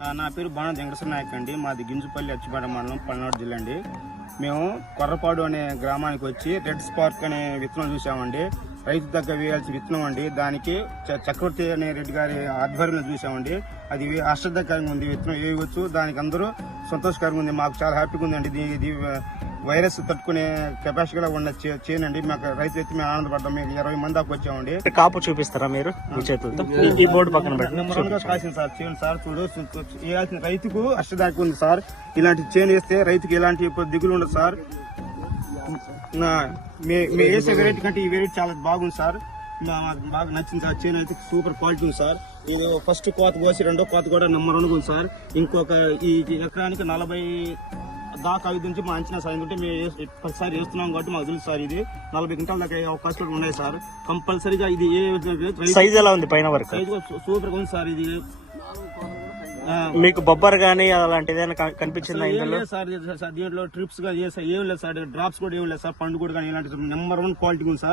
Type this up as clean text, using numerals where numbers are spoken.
నా పేరు బాణ వెంకటేశ్వర నాయక్ అండి. మాది గింజుపల్లి అచ్చిపేట మండలం పల్నాడు జిల్లా అండి. మేము కొర్రపాడు అనే గ్రామానికి వచ్చి రెడ్ స్పార్క్ అనే విత్తనం చూసామండి. రైతు దగ్గర వేయాల్సిన విత్తనం అండి. దానికి చక్రవర్తి అనే రెడ్డి గారి ఆధ్వర్యంలో చూసామండి. అది ఆశ్చర్యకరంగా ఉంది. విత్తనం వేయవచ్చు, దానికి అందరూ సంతోషకరంగా ఉంది. మాకు చాలా హ్యాపీగా ఉందండి. ఇది వైరస్ తట్టుకునే కెపాసిటీ కూడా ఉన్న చేయనండి. మాకు రైతు అయితే మేము ఆనందపడ్డాం. మేము 20 మంది దాకా వచ్చామండి. కాపు చూపిస్తారా మీరు మీ చేతులతో? ఈ బోర్డు పక్కన కాసింది సార్. చేయండి సార్, చూడు వేయాల్సిన రైతుకు అష్టదాకా ఉంది సార్. ఇలాంటి చేను వేస్తే రైతుకి ఎలాంటి దిగులు ఉండదు సార్. మేము వేసే వెరైటీ కంటే ఈ వెరైటీ చాలా బాగుంది సార్. బాగా నచ్చింది సార్. చేను అయితే సూపర్ క్వాలిటీ ఉంది సార్. ఇది ఫస్ట్ కోత కోసి రెండో కోత కూడా నెంబర్ 1 ఉంది సార్. ఇంకొక ఈ ఎకరానికి 40 దాకా అవి నుంచి మా అంచనా సార్. ఎందుకంటే మేము ప్రతిసారి వేస్తున్నాం కాబట్టి మాకు తెలుసు సార్. ఇది 40 క్వింటాల దాకా అవకాశాలు ఉన్నాయి సార్. కంపల్సరీగా ఇది సైజ్ ఎలా ఉంది? పైన వరకు సైజ్ సూపర్ గా ఉంది సార్. ఇది మీకు బొబ్బర్ గానీ అలాంటిది కనిపించిందా ఇందులో? సార్ దీంట్లో ట్రిప్స్ గా ఏం లేదు సార్. డ్రాప్స్ కూడా ఏం లేదు సార్. పండు కూడా కానీ ఇలాంటి నెంబర్ 1 క్వాలిటీ ఉంది సార్.